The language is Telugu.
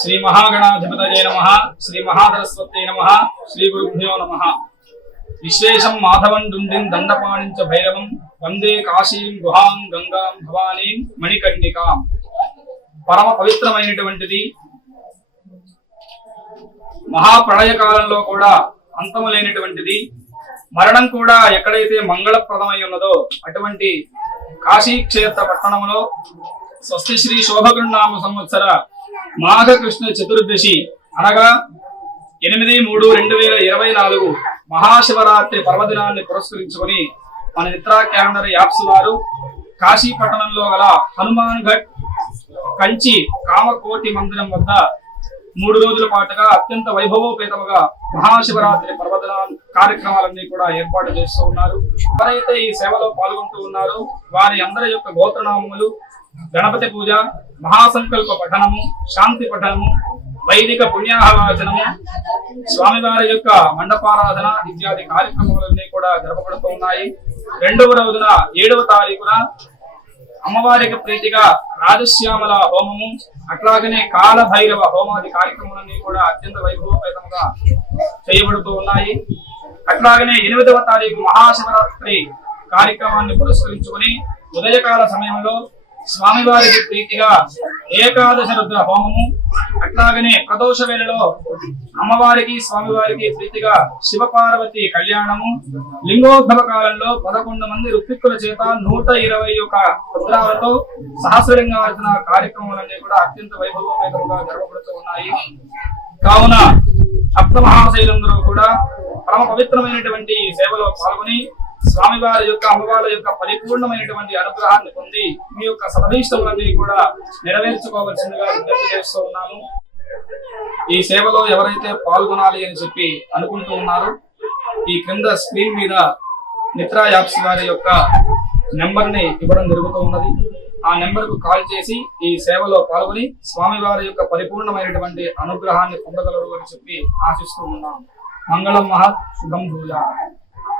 శ్రీ మహాగణాధిపతయ నమ శ్రీ మహాదరస్వతే నమ శ్రీ గురుభ్యో నమ. విశ్వేశం మాధవం డుండిం దండపాణించ భైరవం వందే కాశీం గుహాం గంగాం భవానీం మణికర్ణికాం పరమ పవిత్రమైనటువంటిది మహాప్రళయ కాలంలో కూడా అంతము లేనటువంటిది. మరణం కూడా ఎక్కడైతే మంగళప్రదమై ఉన్నదో అటువంటి కాశీ క్షేత్ర పట్టణంలో స్వస్తి శ్రీ శోభగృన్నామ సంవత్సర మాఘకృష్ణ చతుర్దశి అనగా ఎనిమిది మూడు రెండు వేల ఇరవై నాలుగు మహాశివరాత్రి పర్వదినాన్ని పురస్కరించుకొని మన నిత్రా క్యాలెండర్ యాప్స్ వారు కాశీ పట్టణంలో గల హనుమాన్ ఘట్ కంచి కామకోటి మందిరం వద్ద మూడు రోజుల పాటుగా అత్యంత వైభవోపేతముగా మహాశివరాత్రి పర్వదిన కార్యక్రమాలన్నీ కూడా ఏర్పాటు చేస్తూ ఉన్నారు. ఎవరైతే ఈ సేవలో పాల్గొంటూ ఉన్నారో వారి అందరి యొక్క గోత్రనామములు గణపతి పూజ మహాసంకల్ప పఠనము శాంతి పఠనము వైదిక పుణ్యాహవాచనము స్వామివారి యొక్క మండపారాధన ఇత్యాది కార్యక్రమాలన్నీ కూడా జరపబడుతూ ఉన్నాయి. రెండవ రోజున ఏడవ తారీఖున అమ్మవారికి ప్రీతిగా రాజశ్యామల హోమము అట్లాగనే కాలభైరవ హోమాది కార్యక్రమాలన్నీ కూడా అత్యంత వైభవపేతంగా చేయబడుతూ ఉన్నాయి. అట్లాగనే ఎనిమిదవ తారీఖు మహాశివరాత్రి కార్యక్రమాన్ని పురస్కరించుకొని ఉదయకాల సమయంలో స్వామివారికి ప్రీతిగా ఏకాదశ రుద్ర హోమము అట్లాగనే ప్రదోష వేళలో అమ్మవారికి స్వామివారికి ప్రీతిగా శివపార్వతి కళ్యాణము లింగోద్భవ కాలంలో పదకొండు మంది ఋత్విక్కుల చేత నూట ఇరవై ఒక రుద్రాలతో సహస్రలింగార్జన కార్యక్రమాలన్నీ కూడా అత్యంత వైభవోపేతంగా జరగబడుతూ ఉన్నాయి. కావున సప్త మహాశైలందరూ కూడా పరమ పవిత్రమైనటువంటి సేవలో పాల్గొని స్వామివారి యొక్క అమ్మవారి యొక్క పరిపూర్ణమైనటువంటి అనుగ్రహాన్ని పొంది మీ యొక్క సదవీష్టములన్నీ కూడా నెరవేర్చుకోవాల్సిందిగా విజ్ఞప్తి చేస్తూ ఉన్నాము ఈ సేవలో ఎవరైతే పాల్గొనాలి అని చెప్పి అనుకుంటూ ఉన్నారో ఈ క్రింద స్క్రీన్ మీద నిత్రా యాప్స్ వారి యొక్క నెంబర్ని ఇవ్వడం జరుగుతూ ఉన్నది. ఆ నెంబర్కు కాల్ చేసి ఈ సేవలో పాల్గొని స్వామివారి యొక్క పరిపూర్ణమైనటువంటి అనుగ్రహాన్ని పొందగలరు అని చెప్పి ఆశిస్తూ ఉన్నాం మంగళం మహత్ శుభం భూజ